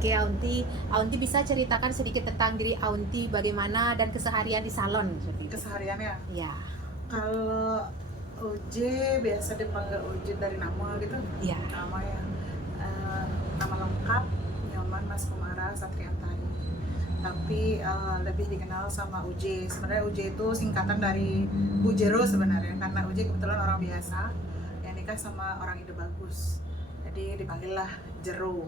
Oke, Aunti bisa ceritakan sedikit tentang diri Aunti, bagaimana dan keseharian di salon seperti itu. Kesehariannya Ya, kalau UJ biasa dipanggil UJ dari nama gitu, ya. nama ya, nama lengkap Nyoman Mas Kumara Satriantari, tapi lebih dikenal sama UJ. Sebenarnya UJ itu singkatan dari Bu Jero sebenarnya, karena UJ kebetulan orang biasa yang nikah sama orang ide bagus, jadi dipanggil lah Jero.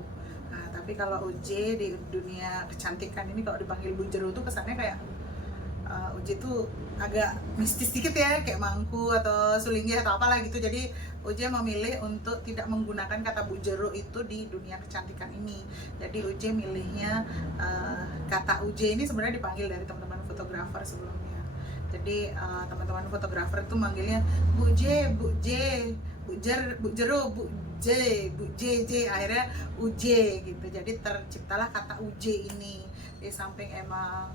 Nah, tapi kalau UJ di dunia kecantikan ini kalau dipanggil Bu Jero tuh kesannya kayak Uji tuh agak mistis dikit ya, kayak mangku atau sulinggi atau apalah gitu. Jadi Uji memilih untuk tidak menggunakan kata bujero itu di dunia kecantikan ini. Jadi Uji milihnya kata Uji ini sebenarnya dipanggil dari teman-teman fotografer sebelumnya. Jadi teman-teman fotografer tuh manggilnya Bu J, Bu J, Bu Jer, Bu Jero, Bu J, Bu J, J, akhirnya UJ gitu. Jadi terciptalah kata UJ ini. Di samping emang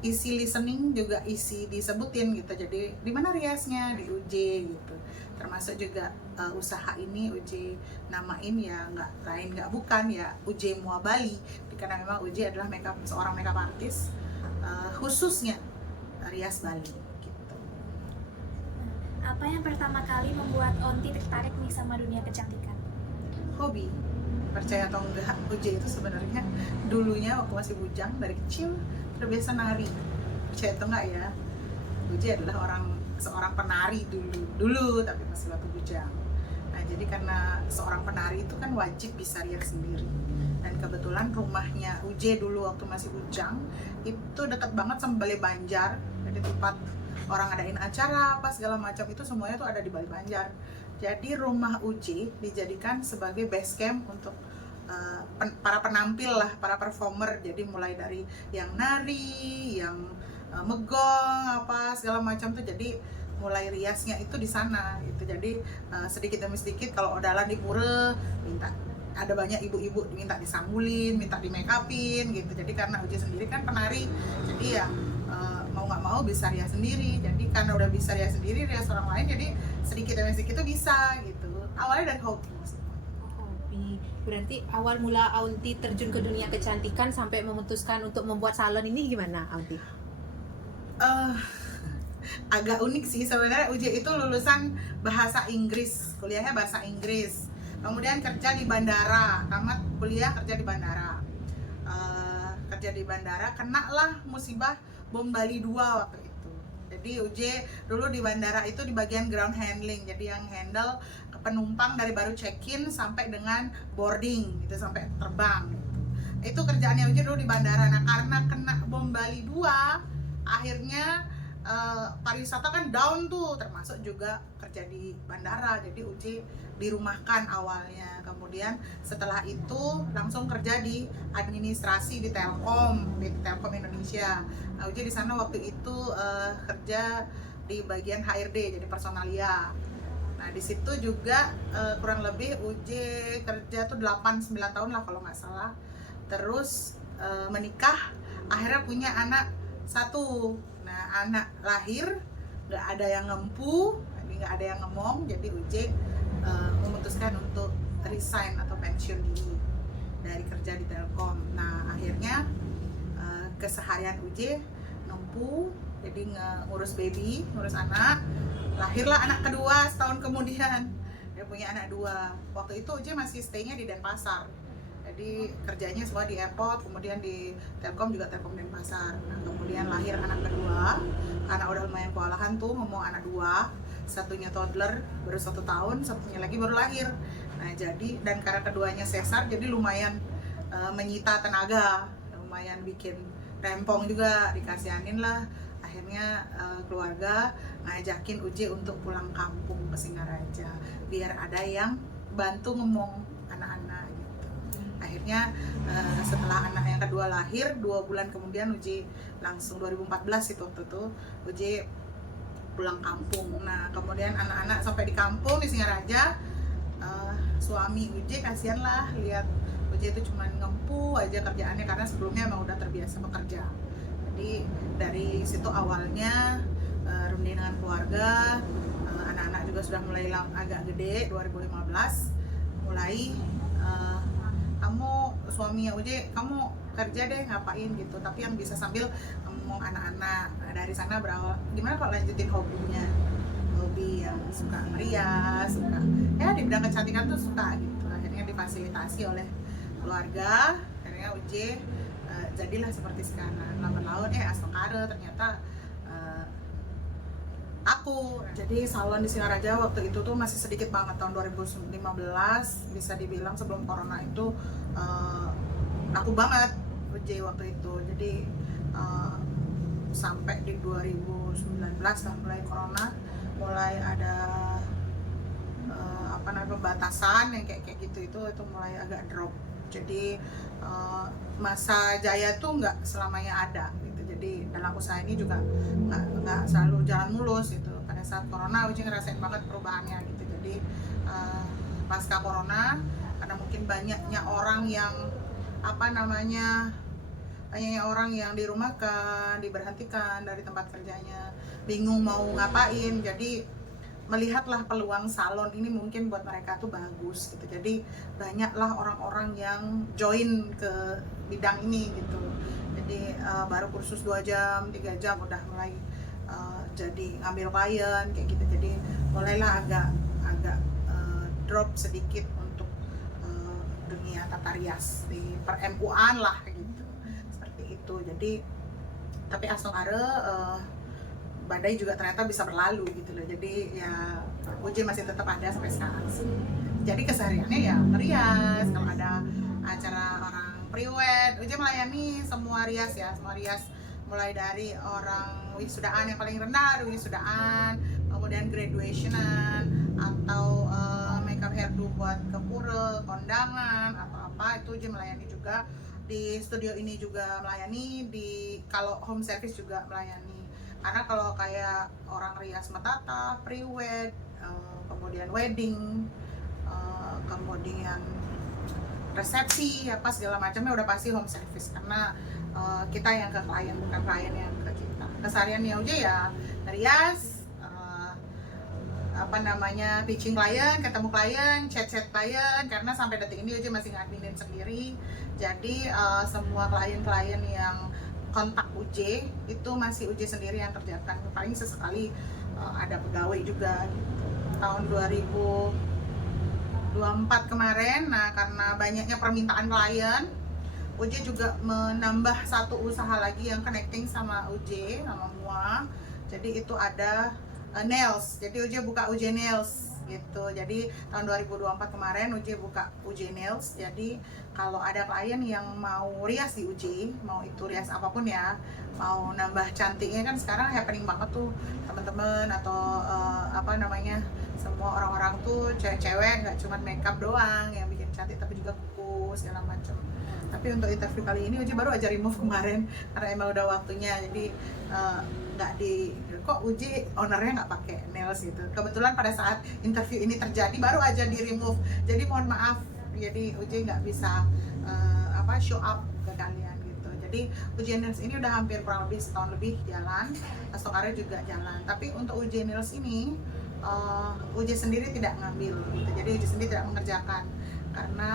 isi listening juga isi disebutin gitu. Jadi di mana riasnya di UJ gitu. Termasuk juga usaha ini UJ namain ya nggak lain nggak bukan ya UJ Mua Bali, karena memang UJ adalah seorang makeup artist khususnya rias Bali gitu. Apa yang pertama kali membuat Onti tertarik nih sama dunia kecantikan? Hobi, percaya atau enggak, UJ itu sebenarnya dulunya waktu masih bujang dari kecil terbiasa nari. Percaya atau enggak ya, UJ adalah seorang penari dulu tapi masih waktu bujang. Nah, jadi karena seorang penari itu kan wajib bisa rias sendiri, dan kebetulan rumahnya UJ dulu waktu masih bujang itu dekat banget sama Balai Banjar. Jadi tempat orang adain acara apa segala macam itu semuanya tuh ada di Balai Banjar. Jadi rumah UJ dijadikan sebagai base camp untuk para penampil lah, para performer. Jadi mulai dari yang nari, yang megong apa segala macam tuh, jadi mulai riasnya itu di sana gitu. Jadi sedikit demi sedikit kalau odalan di pura minta, ada banyak ibu-ibu minta disambulin, minta di make upin gitu. Jadi karena Uji sendiri kan penari, jadi ya mau nggak mau bisa rias sendiri. Jadi karena udah bisa rias sendiri, rias orang lain, jadi sedikit demi sedikit itu bisa gitu. Awalnya dari hobi. Hobi. Berarti awal mula Aunti terjun ke dunia kecantikan sampai memutuskan untuk membuat salon ini gimana, Aunti? Agak unik sih sebenarnya. UJ itu lulusan bahasa Inggris, kuliahnya bahasa Inggris, kemudian kerja di bandara, tamat kuliah kerja di bandara. Kerja di bandara, kena lah musibah bom Bali 2 waktu itu. Jadi UJ dulu di bandara itu di bagian ground handling, jadi yang handle penumpang dari baru check-in sampai dengan boarding gitu, sampai terbang gitu. Itu kerjaannya UJ dulu di bandara. Nah, karena kena bom Bali 2, akhirnya pariwisata kan down tuh, termasuk juga kerja di bandara. Jadi Uji dirumahkan awalnya, kemudian setelah itu langsung kerja di administrasi di Telkom Indonesia. Nah, Uji di sana waktu itu kerja di bagian HRD, jadi personalia. Nah, di situ juga kurang lebih Uji kerja tuh 8-9 tahun lah kalau nggak salah. Terus menikah, akhirnya punya anak 1. Nah, anak lahir nggak ada yang ngempu, nggak ada yang ngomong, jadi UJ memutuskan untuk resign atau pensiun diri dari kerja di Telkom. Nah, akhirnya keseharian UJ ngempu, jadi ngurus baby, ngurus anak. Lahirlah anak kedua setahun kemudian, dia punya anak 2. Waktu itu UJ masih stay-nya di Denpasar, jadi kerjanya semua di airport, kemudian di Telkom juga Telkom Denpasar. Nah, kemudian lahir anak kedua, karena udah lumayan kewalahan tuh ngomong anak 2, satunya toddler baru 1 tahun, satunya lagi baru lahir. Nah, jadi dan karena keduanya sesar, jadi lumayan menyita tenaga, lumayan bikin rempong juga, dikasihanin lah. Akhirnya keluarga ngajakin Uji untuk pulang kampung ke Singaraja biar ada yang bantu ngomong anak-anak gitu. Akhirnya setelah anak yang kedua lahir 2 bulan kemudian Uji langsung 2014 itu waktu itu Uji pulang kampung. Nah, kemudian anak-anak sampai di kampung di Singaraja, suami Uji kasihan lah lihat Uji itu cuma ngempu aja kerjaannya, karena sebelumnya emang udah terbiasa bekerja. Jadi dari situ awalnya runding dengan keluarga, anak-anak juga sudah mulai agak gede. 2015 mulai kamu suaminya Uje, kamu kerja deh ngapain gitu, tapi yang bisa sambil ngomong anak-anak. Nah, dari sana berawal gimana kalau lanjutin hobinya, hobi yang suka merias, suka ya di bidang kecantikan tuh suka gitu. Akhirnya difasilitasi oleh keluarga, akhirnya Uje jadilah seperti sekarang. Lambat laun Astokare ternyata aku. Jadi salon di Singaraja waktu itu tuh masih sedikit banget, tahun 2015 bisa dibilang sebelum corona itu aku banget Uje waktu itu. Jadi sampai di 2019 lah mulai corona, mulai ada pembatasan yang kayak gitu, itu mulai agak drop. Jadi masa jaya tuh nggak selamanya ada gitu. Jadi dalam usaha ini juga nggak selalu jalan mulus gitu. Pada saat corona Uji ngerasain banget perubahannya gitu. Jadi pasca corona, karena mungkin banyaknya orang yang banyaknya orang yang dirumahkan, diberhentikan dari tempat kerjanya, bingung mau ngapain. Jadi melihatlah peluang salon ini mungkin buat mereka tuh bagus gitu. Jadi banyaklah orang-orang yang join ke bidang ini gitu. Jadi baru kursus 2 jam, 3 jam udah mulai jadi ngambil klien kayak gitu. Jadi mulailah agak drop sedikit untuk dunia tata rias di per MUA-an lah gitu. Seperti itu. Jadi tapi Astokare badai juga ternyata bisa berlalu gitu loh. Jadi ya Uje masih tetap ada sampai sekarang sih. Jadi kesehariannya ya merias, kalau ada acara orang priwed, Uje melayani semua rias ya, semua rias mulai dari orang wisudaan yang paling rendah, wisudaan, kemudian graduationan, atau makeup hairdo buat ke pura, kondangan atau apa, itu Uje melayani juga. Di studio ini juga melayani, kalau home service juga melayani. Karena kalau kayak orang rias matata, pre-wed, kemudian wedding, kemudian resepsi, apa segala macamnya udah pasti home service. Karena kita yang ke klien, bukan klien yang ke kita. Kesehariannya aja ya rias, pitching klien, ketemu klien, chat klien. Karena sampai detik ini aja masih ngadminin sendiri. Jadi semua klien-klien yang kontak Uje itu masih Uje sendiri yang kerjakan. Paling sesekali ada pegawai juga gitu. Tahun 2024 kemarin, nah karena banyaknya permintaan klien, Uje juga menambah satu usaha lagi yang connecting sama Uje, sama MUA. Jadi itu ada nails. Jadi Uje buka Uje Nails gitu. Jadi tahun 2024 kemarin Uje buka Uje Nails. Jadi kalau ada klien yang mau rias di Uje, mau itu rias apapun ya, mau nambah cantiknya, kan sekarang happening banget tuh teman-teman, atau semua orang-orang tuh cewek-cewek, nggak cuma makeup doang yang bikin cantik, tapi juga kuku segala macam. Tapi untuk interview kali ini Uje baru aja remove kemarin karena emang udah waktunya. Jadi kok Uje ownernya nggak pakai nails gitu. Kebetulan pada saat interview ini terjadi baru aja di remove. Jadi mohon maaf, jadi Uje nggak bisa show up ke kalian gitu. Jadi Uje Nails ini udah hampir kurang lebih setahun lebih jalan, Astokare juga jalan. Tapi untuk Uje Nails ini Uje sendiri tidak ngambil gitu. Jadi Uje sendiri tidak mengerjakan karena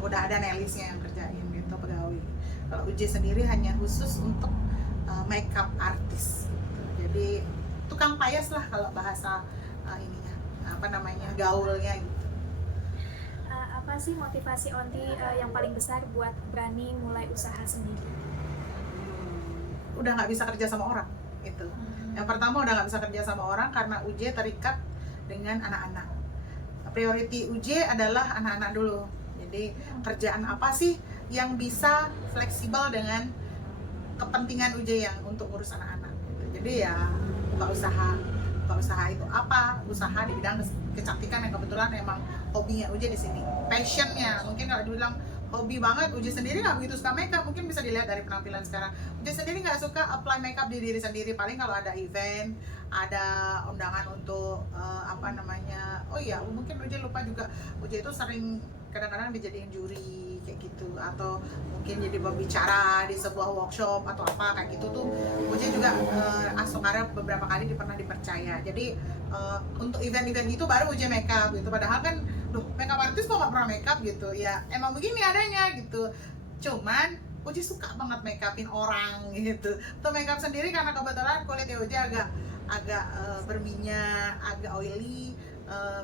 udah ada nailisnya yang kerjain gitu, pegawai. Kalau Uje sendiri hanya khusus untuk makeup artist gitu. Jadi tukang payas lah kalau bahasa gaulnya gitu. Apa sih motivasi Onti yang paling besar buat berani mulai usaha sendiri? Udah nggak bisa kerja sama orang itu. Yang pertama udah nggak bisa kerja sama orang karena Uje terikat dengan anak-anak. Priority Uje adalah anak-anak dulu. Jadi kerjaan apa sih yang bisa fleksibel dengan kepentingan Uje yang untuk ngurus anak-anak gitu. Jadi ya buka usaha itu apa? Usaha di bidang kecantikan yang kebetulan emang hobinya Uje di sini. Passionnya, mungkin kalau dibilang hobi banget, Uje sendiri nggak begitu suka makeup, mungkin bisa dilihat dari penampilan sekarang. Uje sendiri nggak suka apply makeup di diri sendiri, paling kalau ada event, ada undangan untuk oh iya, mungkin Uje lupa juga, Uje itu sering kadang-kadang dijadiin juri kayak gitu, atau mungkin jadi pembicara di sebuah workshop atau apa kayak gitu tuh. Uje juga Astokare beberapa kali pernah dipercaya. Jadi untuk event-event itu baru Uje makeup gitu, padahal kan loh makeup artist kok nggak pernah makeup gitu ya, emang begini adanya gitu. Cuman Uji suka banget makeupin orang gitu. Untuk makeup sendiri karena kebetulan kulitnya Uji agak agak berminyak, agak oily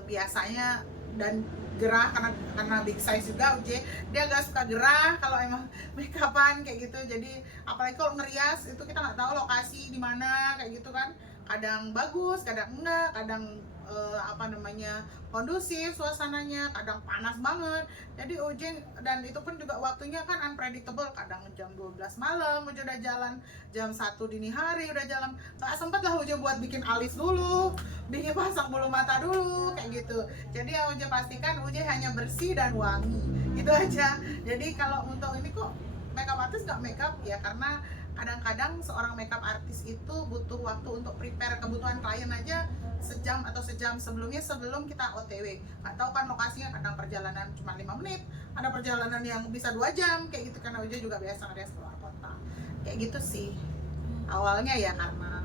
biasanya, dan gerah karena big size juga Uji, dia agak suka gerah kalau emang makeupan kayak gitu. Jadi apalagi kalau ngerias itu kita nggak tahu lokasi di mana kayak gitu kan, kadang bagus kadang enggak, kadang kondusif suasananya, kadang panas banget. Jadi Uji, dan itu pun juga waktunya kan unpredictable, kadang jam 12 malam Uji udah jalan, jam 1 dini hari udah jalan, nggak sempet lah Uji buat bikin alis dulu, bikin pasang bulu mata dulu kayak gitu. Jadi yang Uji pastikan Uji hanya bersih dan wangi, itu aja. Jadi kalau untuk ini kok makeup artist nggak makeup ya, karena kadang-kadang seorang makeup artist itu butuh waktu untuk prepare kebutuhan klien aja sejam atau sejam sebelumnya, sebelum kita OTW. Nggak tahu kan lokasinya, kadang perjalanan cuma 5 menit, ada perjalanan yang bisa 2 jam kayak gitu, karena Uji juga biasa ngerias keluar kota kayak gitu sih awalnya ya, karena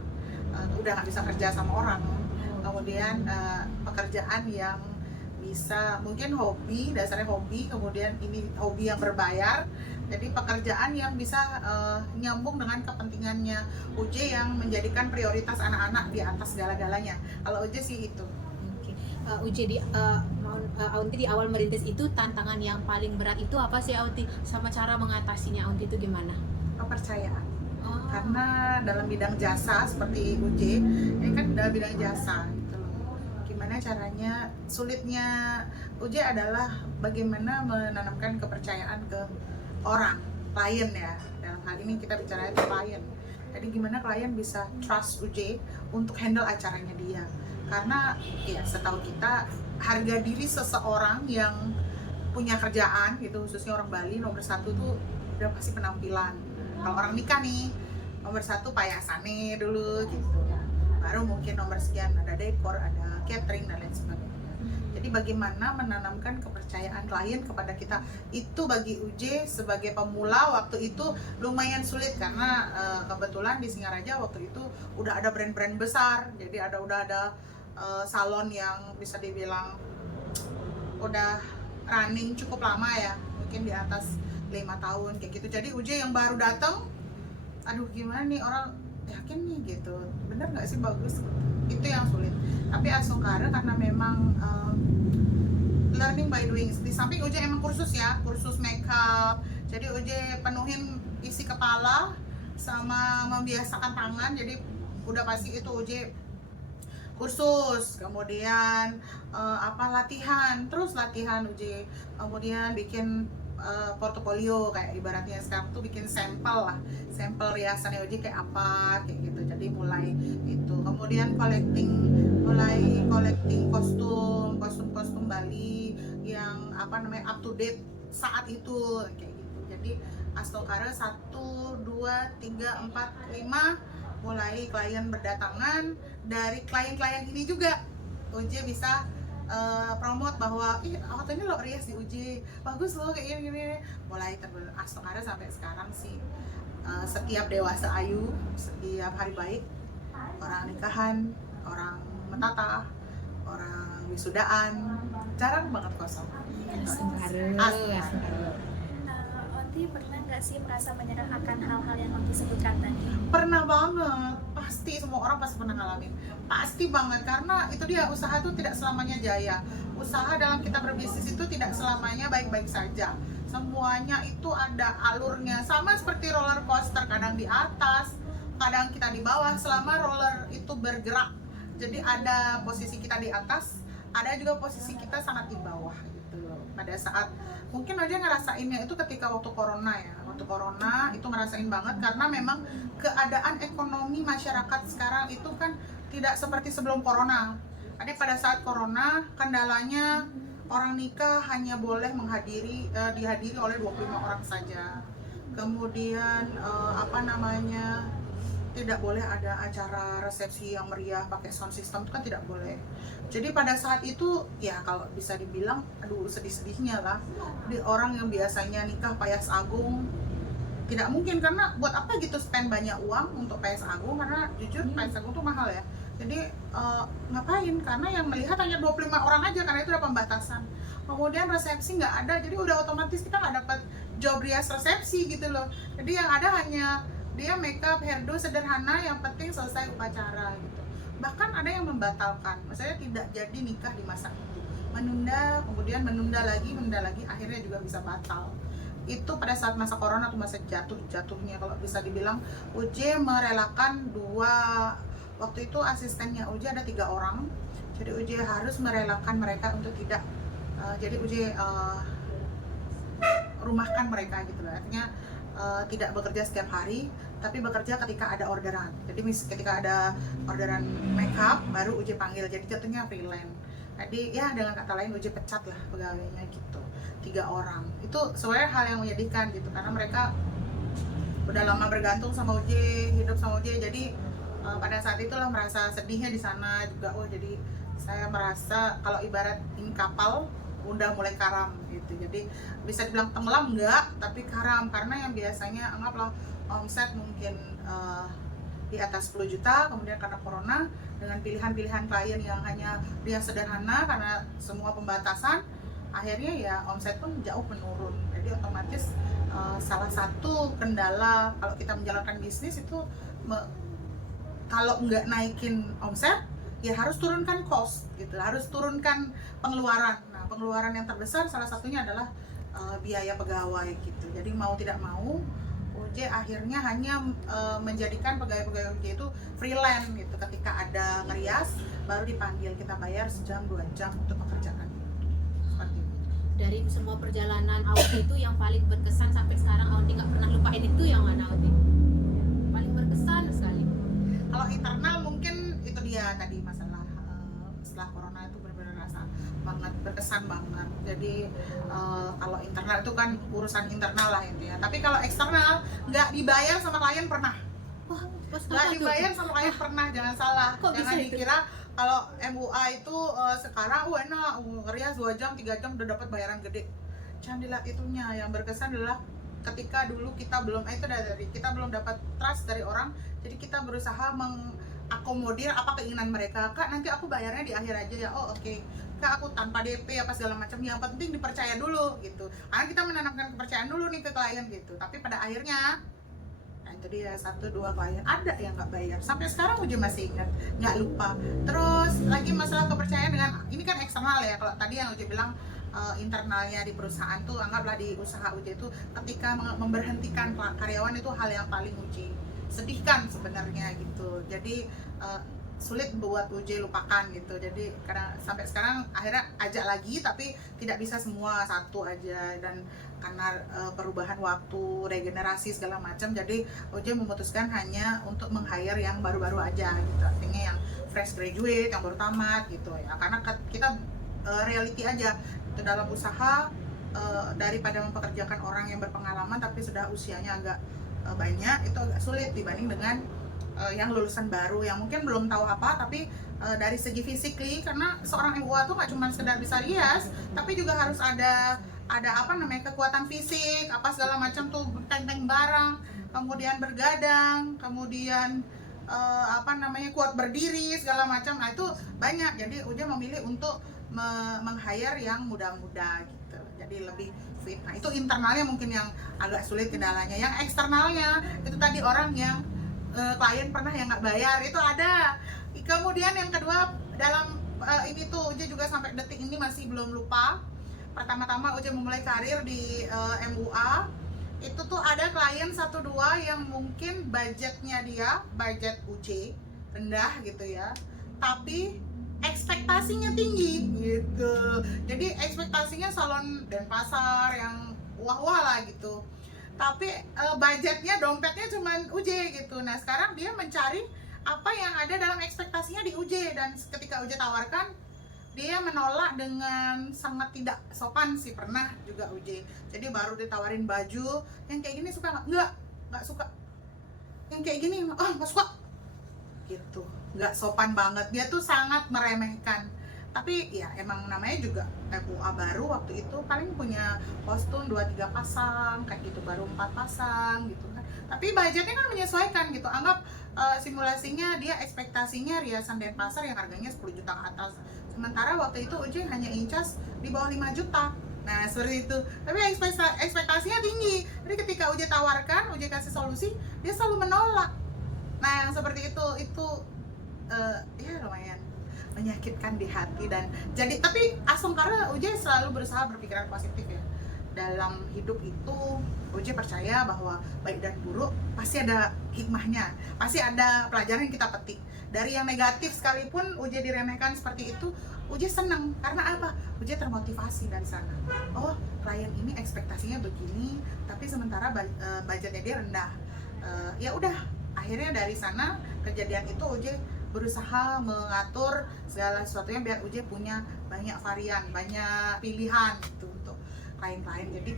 udah nggak bisa kerja sama orang. Kemudian pekerjaan yang bisa mungkin hobi, dasarnya hobi, kemudian ini hobi yang berbayar, jadi pekerjaan yang bisa nyambung dengan kepentingannya Uji, yang menjadikan prioritas anak-anak di atas segala-galanya. Kalau Uji sih itu. Oke. Uji Aunti di awal merintis itu tantangan yang paling berat itu apa sih Aunti? Sama cara mengatasinya Aunti itu gimana? Kepercayaan. Oh. Karena dalam bidang jasa seperti Uji, ini kan dalam bidang jasa gitu loh. Gimana caranya, sulitnya Uji adalah bagaimana menanamkan kepercayaan ke orang, klien ya. Dalam hal ini kita bicara itu klien. Jadi gimana klien bisa trust Uji untuk handle acaranya dia. Karena ya setahu kita harga diri seseorang yang punya kerjaan gitu, khususnya orang Bali, nomor 1 tuh udah pasti penampilan. Kalau orang nikah nih, nomor 1 payasannya dulu gitu. Baru mungkin nomor sekian ada dekor, ada catering dan lain sebagainya. Jadi bagaimana menanamkan kepercayaan klien kepada kita, itu bagi Uji sebagai pemula waktu itu lumayan sulit, karena kebetulan di Singaraja waktu itu udah ada brand-brand besar. Jadi udah ada salon yang bisa dibilang udah running cukup lama ya, mungkin di atas 5 tahun kayak gitu. Jadi Uji yang baru datang, aduh gimana nih, orang yakin nih gitu, bener nggak sih bagus, itu yang sulit. Tapi Asokara karena memang learning by doing, di samping Uji emang kursus ya, kursus makeup, jadi Uji penuhin isi kepala sama membiasakan tangan. Jadi udah pasti itu Uji kursus, kemudian latihan, terus latihan Uji, kemudian bikin portofolio, kayak ibaratnya sekarang tuh bikin sampel lah, sampel riasannya Uji kayak apa kayak gitu. Jadi mulai itu, kemudian mulai collecting kostum Bali yang up to date saat itu kayak gitu. Jadi Astokara 1, 2, 3, 4, 5 mulai klien berdatangan. Dari klien-klien ini juga Uji bisa promote bahwa waktu ini lo rias di Uji bagus lo kayak gini. Mulai Astokara sampai sekarang sih setiap dewasa ayu, setiap hari baik, orang nikahan, orang mentata, orang wisudaan, jarang banget kosong. Astokara. Onti pernah nggak sih merasa menyerah akan hal-hal yang Onti sebutkan tadi? Pernah banget, pasti semua orang pasti pernah ngalamin, pasti banget. Karena itu dia, usaha itu tidak selamanya jaya. Usaha dalam kita berbisnis itu tidak selamanya baik-baik saja. Semuanya itu ada alurnya, sama seperti roller coaster, kadang di atas, kadang kita di bawah. Selama roller itu bergerak, jadi ada posisi kita di atas, ada juga posisi kita sangat di bawah gitu loh. Pada saat mungkin aja ngerasainnya itu ketika waktu corona ya, waktu corona itu ngerasain banget, karena memang keadaan ekonomi masyarakat sekarang itu kan tidak seperti sebelum corona. Ada pada saat corona kendalanya orang nikah hanya boleh dihadiri oleh 25 orang saja. Kemudian tidak boleh ada acara resepsi yang meriah pakai sound system, itu kan tidak boleh. Jadi pada saat itu ya kalau bisa dibilang aduh sedih-sedihnya lah, di orang yang biasanya nikah payas agung tidak mungkin, karena buat apa gitu spend banyak uang untuk payas agung, karena jujur payas agung tuh mahal ya. Jadi ngapain, karena yang melihat hanya 25 orang aja, karena itu ada pembatasan. kemudian resepsi nggak ada, jadi udah otomatis kita nggak dapat job rias resepsi gitu loh. Jadi yang ada hanya dia makeup, hairdo sederhana, yang penting selesai upacara gitu. Bahkan ada yang membatalkan, maksudnya tidak jadi nikah di masa itu, menunda, kemudian menunda lagi, akhirnya juga bisa batal. Itu pada saat masa corona atau masa jatuhnya kalau bisa dibilang. UJ merelakan waktu itu asistennya UJ ada 3 orang, jadi UJ harus merelakan mereka untuk tidak jadi UJ rumahkan mereka gitu loh. Artinya tidak bekerja setiap hari, tapi bekerja ketika ada orderan. Jadi ketika ada orderan makeup baru UJ panggil, jadi jatuhnya freelance. Jadi ya dengan kata lain UJ pecat lah pegawainya gitu, 3 orang. Itu sebenarnya hal yang menyedihkan gitu, karena mereka udah lama bergantung sama UJ, hidup sama UJ. Jadi pada saat itulah merasa sedihnya di sana juga. Oh, jadi saya merasa kalau ibarat ini kapal udah mulai karam gitu. Jadi bisa dibilang tenggelam enggak, tapi karam, karena yang biasanya anggaplah omset mungkin di atas 10 juta, kemudian karena corona dengan pilihan-pilihan klien yang hanya dia sederhana karena semua pembatasan, akhirnya ya omset pun jauh menurun. Jadi otomatis salah satu kendala kalau kita menjalankan bisnis itu kalau nggak naikin omset ya harus turunkan cost gitu, harus turunkan pengeluaran. Nah, pengeluaran yang terbesar salah satunya adalah biaya pegawai gitu. Jadi mau tidak mau UJ akhirnya hanya menjadikan pegawai-pegawai UJ itu freelance gitu. Ketika ada ngerias baru dipanggil, kita bayar sejam 2 jam untuk pekerjaan. Seperti itu. Dari semua perjalanan Auti itu yang paling berkesan sampai sekarang Auti nggak pernah lupain itu yang mana Auti? Paling berkesan sekali. Kalau internal mungkin itu dia tadi masalah setelah corona itu benar-benar rasa banget, berkesan banget. Jadi kalau internal itu kan urusan internal lah intinya. Tapi kalau eksternal nggak dibayar sama klien pernah. Wah, pas Nggak apa tuh? dibayar sama klien pernah, jangan salah. Kok bisa Jangan itu? dikira kalau MUA itu sekarang enak, ngerias 2 jam 3 jam udah dapat bayaran gede. Jangan dilihat itunya. Yang berkesan adalah ketika dulu kita belum kita belum dapat trust dari orang, jadi kita berusaha mengakomodir apa keinginan mereka. Kak, nanti aku bayarnya di akhir aja ya. Oh oke. Kak, aku tanpa DP apa segala macam, yang penting dipercaya dulu gitu. Karena kita menanamkan kepercayaan dulu nih ke klien gitu. Tapi pada akhirnya nah itu dia 1-2 klien ada yang nggak bayar. Sampai sekarang UJ masih ingat, nggak lupa. Terus lagi masalah kepercayaan dengan ini kan eksternal ya. Kalau tadi yang UJ bilang internalnya di perusahaan tuh, anggaplah di usaha UJ itu ketika memberhentikan karyawan itu hal yang paling UJ sedihkan sebenarnya gitu. Jadi sulit buat UJ lupakan gitu. Jadi karena sampai sekarang akhirnya ajak lagi, tapi tidak bisa semua satu aja, dan karena perubahan waktu, regenerasi segala macam, jadi UJ memutuskan hanya untuk meng-hire yang baru-baru aja gitu. Artinya yang fresh graduate, yang baru tamat gitu ya. Karena kita reality aja itu dalam usaha, daripada mempekerjakan orang yang berpengalaman tapi sudah usianya agak banyak, itu agak sulit dibanding dengan yang lulusan baru yang mungkin belum tahu apa, tapi dari segi physically, karena seorang MUA tuh nggak cuma sekedar bisa rias, tapi juga harus ada apa namanya kekuatan fisik, apa segala macam tuh, tenteng barang, kemudian bergadang, kemudian apa namanya kuat berdiri segala macam. Nah itu banyak, jadi UJ memilih untuk meng-hire yang muda-muda gitu, jadi lebih fit. Nah itu internalnya mungkin yang agak sulit kendalanya. Yang eksternalnya itu tadi orang yang klien pernah yang nggak bayar itu ada. Kemudian yang kedua dalam ini tuh UJ juga sampai detik ini masih belum lupa. Pertama-tama UJ memulai karir di MUA itu tuh ada klien 1-2 yang mungkin budgetnya dia budget UJ rendah gitu ya, tapi ekspektasinya tinggi gitu. Jadi ekspektasinya salon Denpasar yang wah-wah lah gitu, tapi budgetnya, dompetnya cuman UJ gitu. Nah sekarang dia mencari apa yang ada dalam ekspektasinya di UJ, dan ketika UJ tawarkan, dia menolak dengan sangat tidak sopan sih. Pernah juga UJ, jadi baru ditawarin baju yang kayak gini, suka nggak suka, yang kayak gini nggak suka gitu, nggak sopan banget. Dia tuh sangat meremehkan. Tapi ya emang namanya juga MUA baru waktu itu, paling punya kostum 2-3 pasang kayak gitu, baru 4 pasang gitu kan. Tapi budgetnya kan menyesuaikan gitu. Anggap simulasinya dia ekspektasinya riasan Denpasar yang harganya 10 juta ke atas, sementara waktu itu Uje hanya incas di bawah 5 juta. Nah seperti itu, tapi ekspektasinya tinggi. Jadi ketika Uje tawarkan, Uje kasih solusi, dia selalu menolak. Nah yang seperti itu ya lumayan menyakitkan di hati. Dan jadi, tapi karena Uje selalu berusaha berpikiran positif ya. Dalam hidup itu Uje percaya bahwa baik dan buruk pasti ada hikmahnya, pasti ada pelajaran yang kita petik. Dari yang negatif sekalipun Uje diremehkan seperti itu, Uje seneng. Karena apa? Uje termotivasi dari sana. Oh, klien ini ekspektasinya begini, tapi sementara budgetnya dia rendah. Ya udah, akhirnya dari sana kejadian itu Uje berusaha mengatur segala sesuatunya biar Uje punya banyak varian, banyak pilihan gitu untuk klien-klien. Jadi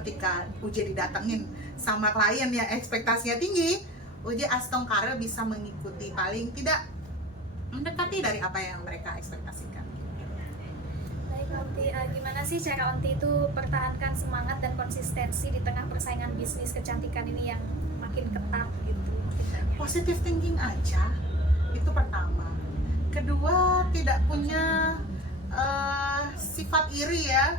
ketika Uje didatengin sama klien yang ekspektasinya tinggi, Uje astongkara bisa mengikuti, paling tidak mendekati dari apa yang mereka ekspektasikan. Baik Onti, gimana sih cara Onti itu pertahankan semangat dan konsistensi di tengah persaingan bisnis kecantikan ini yang makin ketat gitu? Positive thinking aja, itu pertama. Kedua, tidak punya sifat iri ya.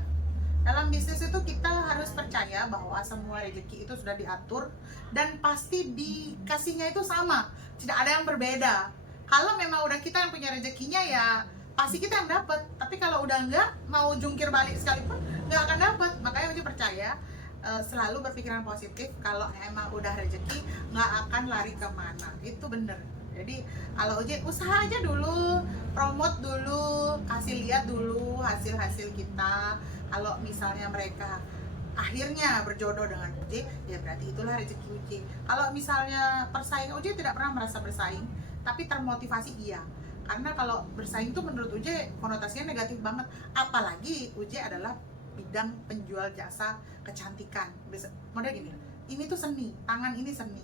Dalam bisnis itu kita harus percaya bahwa semua rezeki itu sudah diatur dan pasti dikasihnya itu sama, tidak ada yang berbeda. Kalau memang udah kita yang punya rezekinya ya pasti kita yang dapat. Tapi kalau udah enggak, mau jungkir balik sekalipun nggak akan dapat. Makanya Uji percaya selalu berpikiran positif. Kalau emang udah rezeki nggak akan lari kemana, itu bener. Jadi kalau Uji usaha aja dulu, promote dulu, kasih lihat dulu hasil-hasil kita. Kalau misalnya mereka akhirnya berjodoh dengan Uji, ya berarti itulah rezeki Uji. Kalau misalnya persaing, Uji tidak pernah merasa bersaing, tapi termotivasi iya. Karena kalau bersaing itu menurut Uji konotasinya negatif banget. Apalagi Uji adalah bidang penjual jasa kecantikan. Model gini, ini tuh seni, tangan ini seni.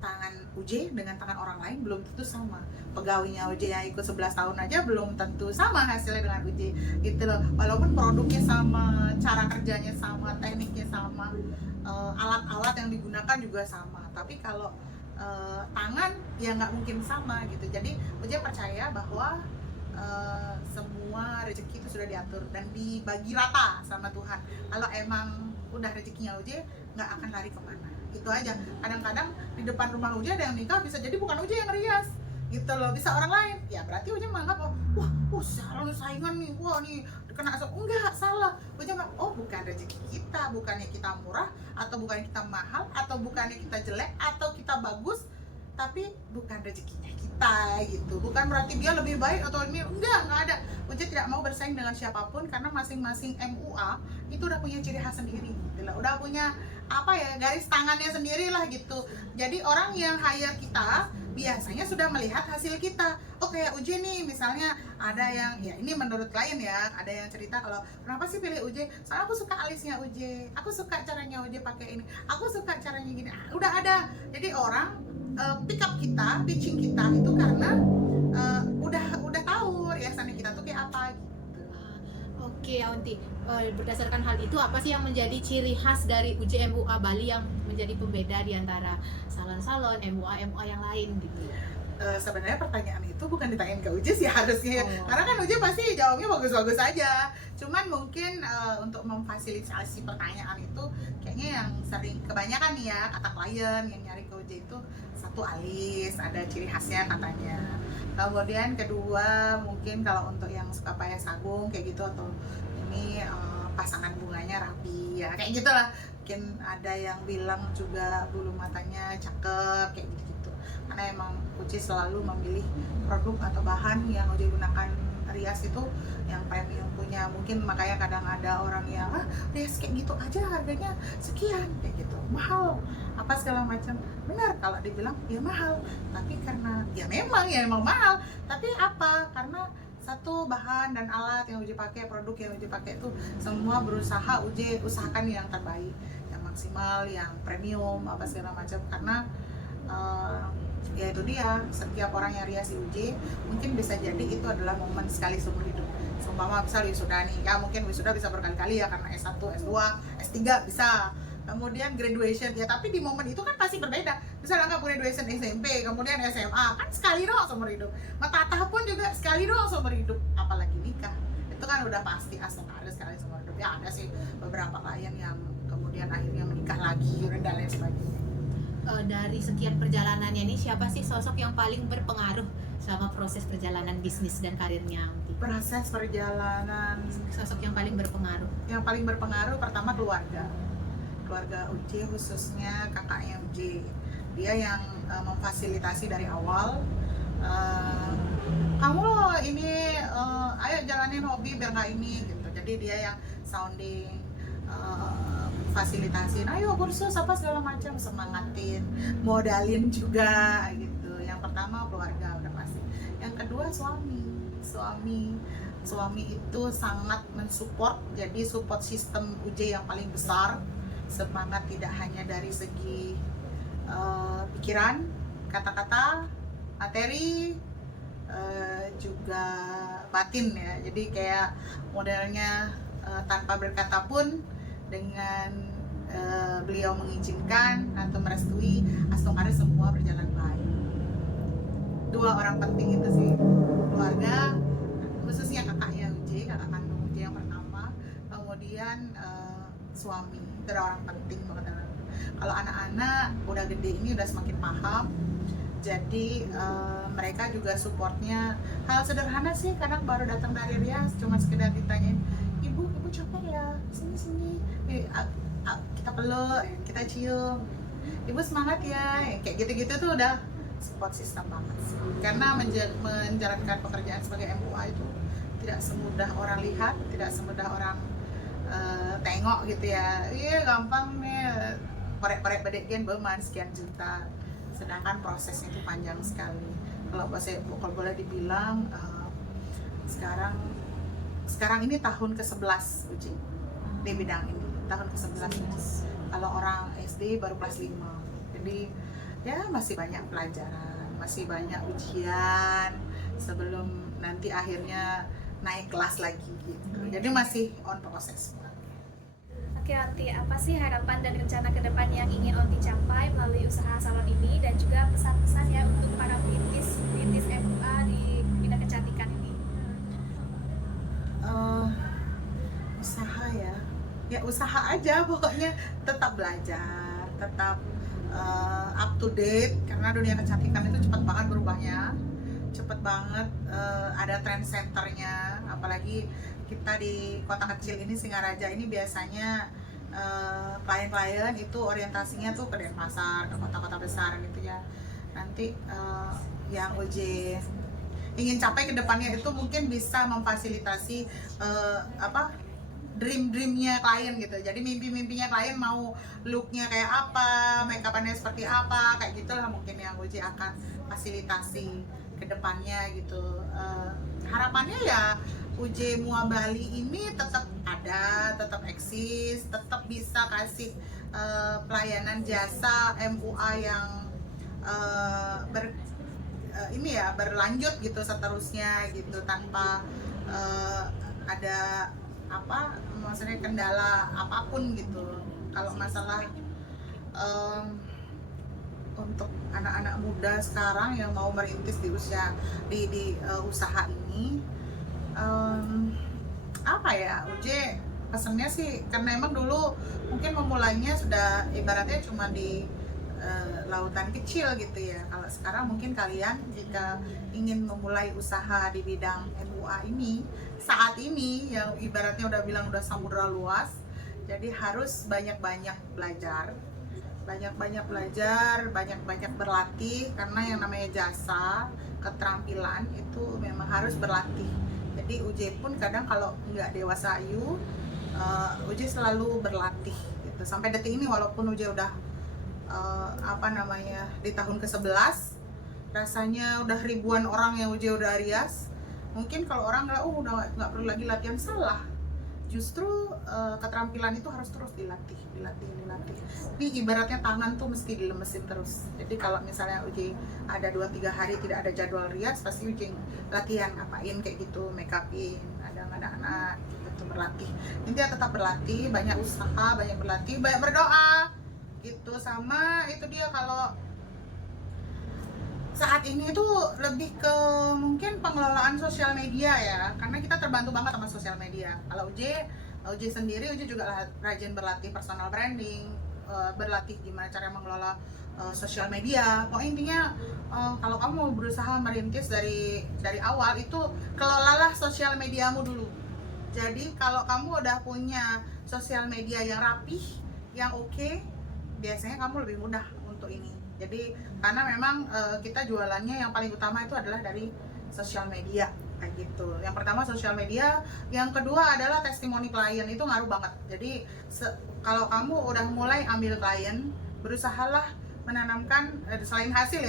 Tangan Uje dengan tangan orang lain belum tentu sama. Pegawainya Uje yang ikut 11 tahun aja belum tentu sama hasilnya dengan Uje gitu loh. Walaupun produknya sama, cara kerjanya sama, tekniknya sama, alat-alat yang digunakan juga sama, tapi kalau tangan ya nggak mungkin sama gitu. Jadi Uje percaya bahwa semua rezeki itu sudah diatur dan dibagi rata sama Tuhan. Kalau emang udah rezekinya Uje, nggak akan lari kemana. Itu aja. Kadang-kadang di depan rumah Uje ada yang nikah, bisa jadi bukan Uje yang rias gitu loh, bisa orang lain. Ya berarti Uje menganggap wah salah saingan nih, wah nih kena asap. Enggak, salah. Uje menganggap bukan rezeki kita, bukannya kita murah, atau bukannya kita mahal, atau bukannya kita jelek, atau kita bagus, tapi bukan rezekinya kita gitu. Bukan berarti dia lebih baik atau ini, enggak ada. Uje tidak mau bersaing dengan siapapun karena masing-masing MUA itu udah punya ciri khas sendiri gitu lah. Udah punya garis tangannya sendiri lah gitu. Jadi orang yang hire kita biasanya sudah melihat hasil kita. Kayak Uje nih misalnya, ada yang ya ini menurut klien ya, ada yang cerita kalau kenapa sih pilih Uje? Soalnya aku suka alisnya Uje, aku suka caranya Uje pakai ini, aku suka caranya gini. Udah ada. Jadi orang pick up kita, pitching kita itu karena udah tahu riasannya kita tuh kayak apa gitu. Oke, Aunty, berdasarkan hal itu apa sih yang menjadi ciri khas dari Uje MUA Bali yang menjadi pembeda di antara salon-salon MUA yang lain gitu? Sebenarnya pertanyaan itu bukan ditanyain ke Uje sih harusnya, karena kan Uje pasti jawabnya bagus-bagus aja. Cuman mungkin untuk memfasilitasi pertanyaan itu kayaknya yang sering kebanyakan nih ya kata klien yang nyari ke Uje itu, satu alis, ada ciri khasnya katanya. Kemudian kedua mungkin kalau untuk yang suka payah sagung kayak gitu, atau ini pasangan bunganya rapi ya kayak gitulah. Mungkin ada yang bilang juga bulu matanya cakep kayak gitu-gitu. Karena emang Uci selalu memilih produk atau bahan yang Uci gunakan rias itu yang premium punya. Mungkin makanya kadang ada orang yang rias kayak gitu aja harganya sekian kayak gitu, mahal apa segala macam. Benar kalau dibilang ya mahal, tapi karena ya memang mahal, tapi apa? Karena satu bahan dan alat yang Uji pakai, produk yang Uji pakai itu semua berusaha Uji usahakan yang terbaik, yang maksimal, yang premium apa segala macam. Karena ya itu dia, setiap orang yang rias di Uji mungkin bisa jadi itu adalah momen sekali seumur hidup. Seumpama misal wisuda nih, ya mungkin wisuda bisa berkali-kali ya karena S1, S2, S3 bisa. kemudian graduation ya, tapi di momen itu kan pasti berbeda. Misalnya nggak graduation SMP, kemudian SMA, kan sekali doang seumur hidup. Matatah pun juga sekali doang seumur hidup, apalagi nikah. Itu kan udah pasti asal ada sekali seumur hidup. Ya ada sih beberapa klien yang kemudian akhirnya menikah lagi dan lain sebagainya. Dari sekian perjalanannya ini, siapa sih sosok yang paling berpengaruh sama proses perjalanan bisnis dan karirnya Aunty? Proses perjalanan Sosok yang paling berpengaruh. yang paling berpengaruh pertama keluarga Uji, khususnya kakaknya Uji. Dia yang memfasilitasi dari awal. Kamu loh ini, ayo jalanin hobi biar nggak ini gitu. Jadi dia yang sounding, fasilitasin, ayo kursus apa segala macam, semangatin, modalin juga gitu. Yang pertama keluarga udah pasti. Yang kedua suami itu sangat mensupport. Jadi support sistem UJ yang paling besar. Semangat tidak hanya dari segi pikiran, kata-kata, materi, juga batin ya. Jadi kayak modelnya tanpa berkata pun, dengan beliau mengizinkan atau merestui, Astongkari semua berjalan baik. Dua orang penting itu sih, keluarga, khususnya kakaknya UJ, kakak kandung UJ yang pertama, kemudian suami. Itu orang penting banget. Kalau anak-anak udah gede ini udah semakin paham, jadi mereka juga supportnya hal sederhana sih. Kadang baru datang dari Rias cuma sekedar ditanyain, ibu capek ya, sini kita peluk, kita cium, ibu semangat ya, kayak gitu-gitu tuh udah support system banget sih. Karena menjalankan pekerjaan sebagai MUA itu tidak semudah orang lihat, tidak semudah orang tengok gitu ya. Iya gampang nih, korek-korek bedeken beman sekian juta, sedangkan prosesnya itu panjang sekali. Kalau boleh dibilang, sekarang ini tahun ke-11 Uji di bidang ini, tahun ke-11. Kalau orang SD baru kelas 5, jadi ya masih banyak pelajaran, masih banyak ujian sebelum nanti akhirnya naik kelas lagi gitu. Jadi masih on proses. Oke Aunty, apa sih harapan dan rencana ke depan yang ingin Aunty capai melalui usaha salon ini, dan juga pesan-pesan ya untuk para perintis MUA di bidang kecantikan ini? Usaha ya usaha aja pokoknya, tetap belajar, tetap up to date, karena dunia kecantikan itu cepat banget berubahnya, cepet banget. Ada trend centernya, apalagi kita di kota kecil ini, Singaraja ini biasanya klien-klien itu orientasinya tuh ke Denpasar, ke kota-kota besar gitu ya. Nanti yang OJ ingin capai ke depannya itu mungkin bisa memfasilitasi dream-dreamnya klien gitu. Jadi mimpi-mimpinya klien mau looknya kayak apa, make up-nya seperti apa, kayak gitulah mungkin yang OJ akan fasilitasi ke depannya gitu. Harapannya ya UJ MUA Bali ini tetap ada, tetap eksis, tetap bisa kasih pelayanan jasa MUA yang berlanjut gitu seterusnya gitu, tanpa ada maksudnya kendala apapun gitu. Kalau masalah untuk anak-anak muda sekarang yang mau merintis di usia di usaha ini, UJ pesennya sih, karena emang dulu mungkin memulainya sudah ibaratnya cuma di lautan kecil gitu ya. Kalau sekarang mungkin kalian jika ingin memulai usaha di bidang MUA ini saat ini, yang ibaratnya udah bilang udah samudra luas, jadi harus banyak-banyak belajar, banyak-banyak berlatih, karena yang namanya jasa keterampilan itu memang harus berlatih. Jadi UJ pun kadang kalau nggak dewasa ayu, UJ selalu berlatih gitu. Sampai detik ini walaupun UJ udah di tahun ke-11, rasanya udah ribuan orang yang UJ udah rias. Mungkin kalau orang udah nggak perlu lagi latihan, salah. Justru keterampilan itu harus terus dilatih. Ini ibaratnya tangan tuh mesti dilemesin terus. Jadi kalau misalnya UJ ada 2-3 hari tidak ada jadwal rias, pasti UJ latihan ngapain kayak gitu, make upin, ada anak-anak gitu berlatih. Intinya tetap berlatih, banyak usaha, banyak berlatih, banyak berdoa. gitu. Sama itu dia kalau saat ini tuh lebih ke mungkin pengelolaan sosial media ya, karena kita terbantu banget sama sosial media. Kalau UJ sendiri, UJ juga rajin berlatih personal branding, berlatih gimana cara mengelola sosial media. Pokoknya intinya kalau kamu mau berusaha merintis dari awal itu, kelolalah sosial mediamu dulu. Jadi kalau kamu udah punya sosial media yang rapih, yang oke, biasanya kamu lebih mudah untuk ini. Jadi karena memang kita jualannya yang paling utama itu adalah dari sosial media kayak gitu. Yang pertama sosial media, yang kedua adalah testimoni klien, itu ngaruh banget. Jadi kalau kamu udah mulai ambil klien, berusahalah menanamkan selain hasil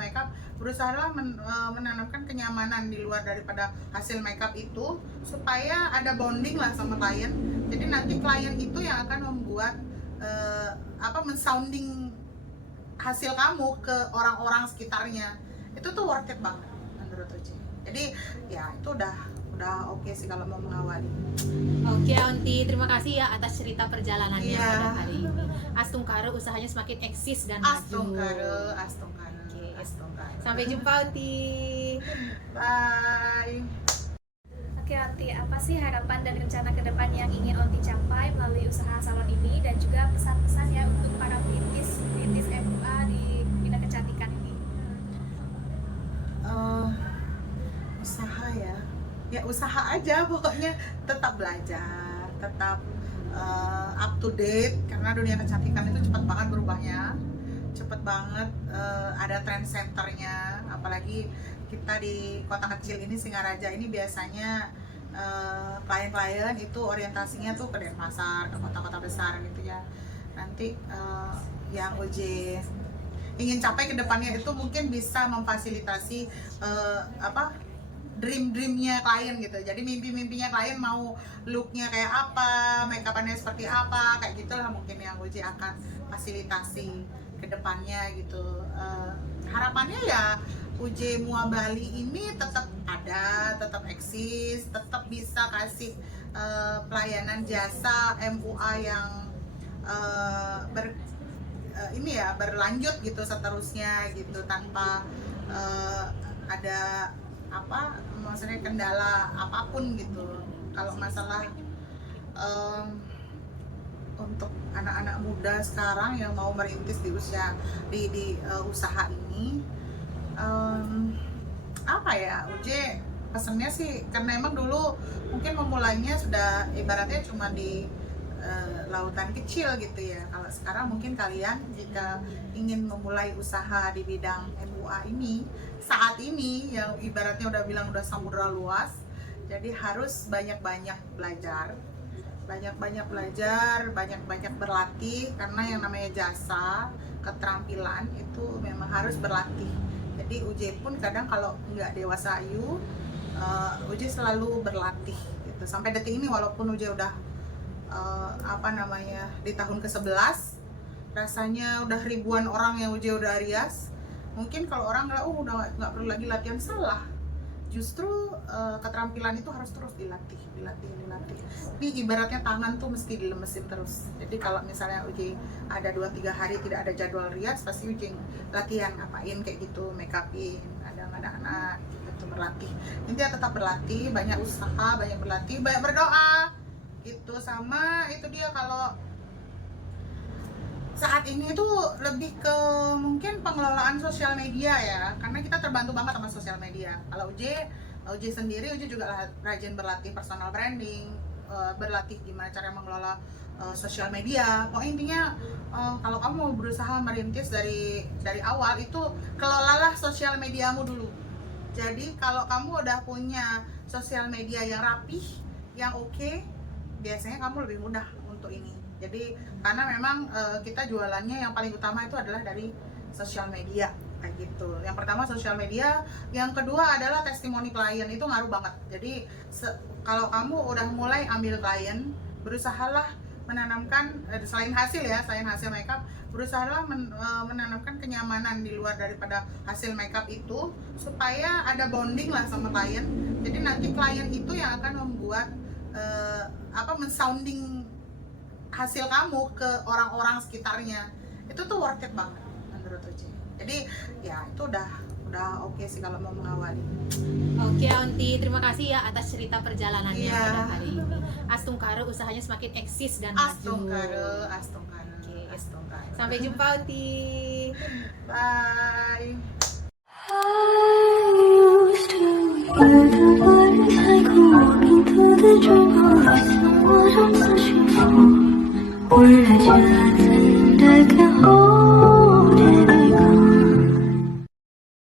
makeup, berusahalah menanamkan kenyamanan di luar daripada hasil makeup itu, supaya ada bonding lah sama klien. Jadi nanti klien itu yang akan membuat mensounding hasil kamu ke orang-orang sekitarnya. Itu tuh worth it banget menurut Uci. Jadi ya itu udah oke sih kalau mau mengawali. Oke Aunty, terima kasih ya atas cerita perjalanannya Iya. pada hari ini. Astungkare usahanya semakin eksis dan maju. Astungkare. Oke. Astungkare. Sampai jumpa Aunty. Bye. Oke Onti, apa sih harapan dan rencana ke depan yang ingin Onti capai melalui usaha salon ini, dan juga pesan-pesan ya untuk para perintis MUA di bidang kecantikan ini? Usaha ya usaha aja pokoknya, tetap belajar, tetap up to date, karena dunia kecantikan itu cepat banget berubahnya, cepet banget. Ada trend centernya, apalagi kita di kota kecil ini, Singaraja ini biasanya klien-klien itu orientasinya tuh ke Denpasar, ke kota-kota besar gitu ya. Nanti yang UJ ingin capai ke depannya itu mungkin bisa memfasilitasi dream-dreamnya klien gitu. Jadi mimpi-mimpinya klien mau looknya kayak apa, make-upannya seperti apa, kayak gitulah mungkin yang UJ akan fasilitasi ke depannya gitu. Harapannya ya UJ MUA Bali ini tetap ada, tetap eksis, tetap bisa kasih pelayanan jasa MUA yang berlanjut gitu seterusnya gitu, tanpa ada maksudnya kendala apapun gitu. Kalau masalah untuk anak-anak muda sekarang yang mau merintis di usia di usaha ini, UJ pesennya sih, karena emang dulu mungkin memulainya sudah ibaratnya cuma di lautan kecil gitu ya. Kalau sekarang mungkin kalian jika ingin memulai usaha di bidang MUA ini saat ini, yang ibaratnya udah bilang udah samudra luas, jadi harus banyak-banyak belajar, banyak-banyak berlatih, karena yang namanya jasa keterampilan itu memang harus berlatih. Jadi UJ pun kadang kalau nggak dewasa ayu, UJ selalu berlatih gitu. Sampai detik ini walaupun UJ udah di tahun ke-11, rasanya udah ribuan orang yang UJ udah rias. Mungkin kalau orang udah nggak perlu lagi latihan, salah. Justru keterampilan itu harus terus dilatih. Tapi ibaratnya tangan tuh mesti dilemesin terus. Jadi kalau misalnya UJ ada 2-3 hari tidak ada jadwal rias, pasti UJ latihan ngapain kayak gitu, make upin, ada anak gitu, berlatih. Intinya tetap berlatih, banyak usaha, banyak berlatih, banyak berdoa gitu. Sama itu dia kalau saat ini tuh lebih ke mungkin pengelolaan sosial media ya, karena kita terbantu banget sama sosial media. Kalau UJ sendiri, UJ juga rajin berlatih personal branding, berlatih gimana cara mengelola sosial media. Pokoknya intinya kalau kamu mau berusaha merintis dari awal itu, kelolalah sosial mediamu dulu. Jadi kalau kamu udah punya sosial media yang rapih, yang oke, biasanya kamu lebih mudah untuk ini. Jadi karena memang kita jualannya yang paling utama itu adalah dari sosial media kayak gitu. Yang pertama sosial media, yang kedua adalah testimoni klien, itu ngaruh banget. Jadi kalau kamu udah mulai ambil klien, berusahalah menanamkan selain hasil makeup, berusahalah menanamkan kenyamanan di luar daripada hasil makeup itu, supaya ada bonding lah sama klien. Jadi nanti klien itu yang akan membuat mensounding hasil kamu ke orang-orang sekitarnya itu tuh worth it banget menurut Uci. Jadi ya itu udah oke sih kalau mau mengawali. Oke Aunty, terima kasih ya atas cerita perjalanannya Iya. pada hari ini. Astungkara usahanya semakin eksis dan maju. Astungkara. Oke. Astungkara. Sampai jumpa Aunty. Bye.未来却还在等待开后。